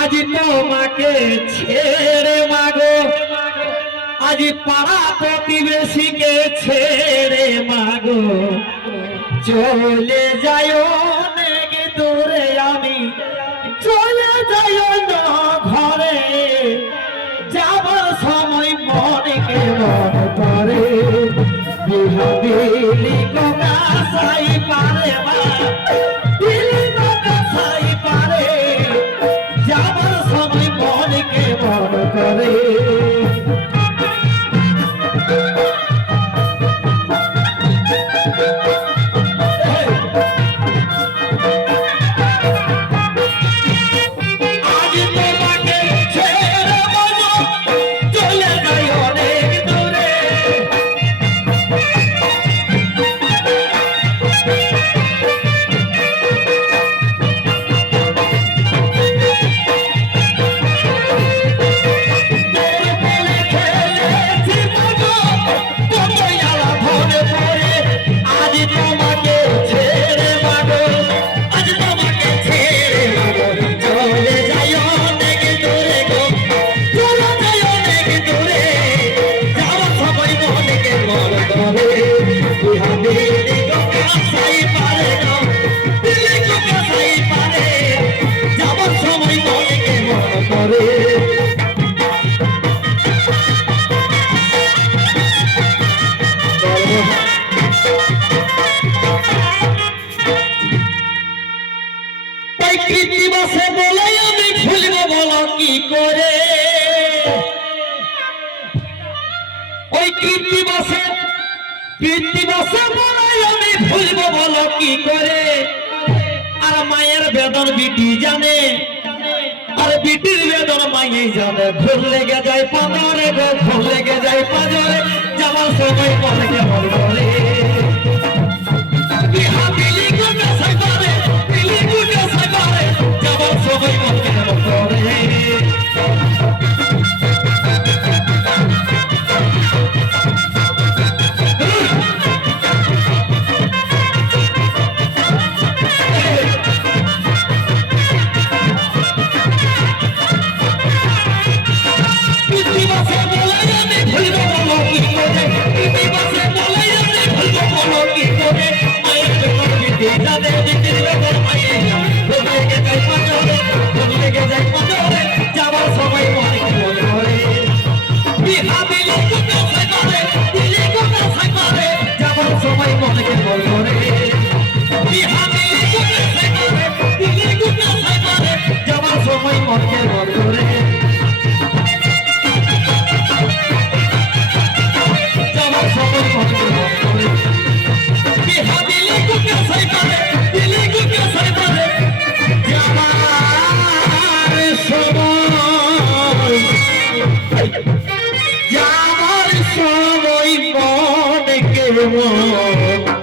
আজি তোমাকে ছেড়ে মাগো, আজি পাড়া প্রতিবেশীকে ছেড়ে মাগো, চলে যায় অনেক দূরে আমি, চলে যায় না ঘরে, যাবার সময় মনে কেমন করে, দিলি কোকা সাই পারে মা, দিলি কোকা সাই পারে, যাবার সময় মনে কেমন করে। কৃত্তিবাসে বলে আমি ভুলবো বলো কি করে, ওই কৃত্তিবাসে বলে আমি ভুলবো বলো কি করে, আর মায়ের বেদন বিটি জানে, আর বিটির বেদন মাইয়ে জানে, ঘুর লেগে যায় পাঁজরে গো, ঘুর লেগে যায় পাঁজরে, যাওয়ার সময় মনে কেমন করে, যাবার সময় মনে কেমন করে। কৃত্তিবাসে বলে আমি ভুলবো বলো কি করে, কৃত্তিবাসে বলে আমি মন করে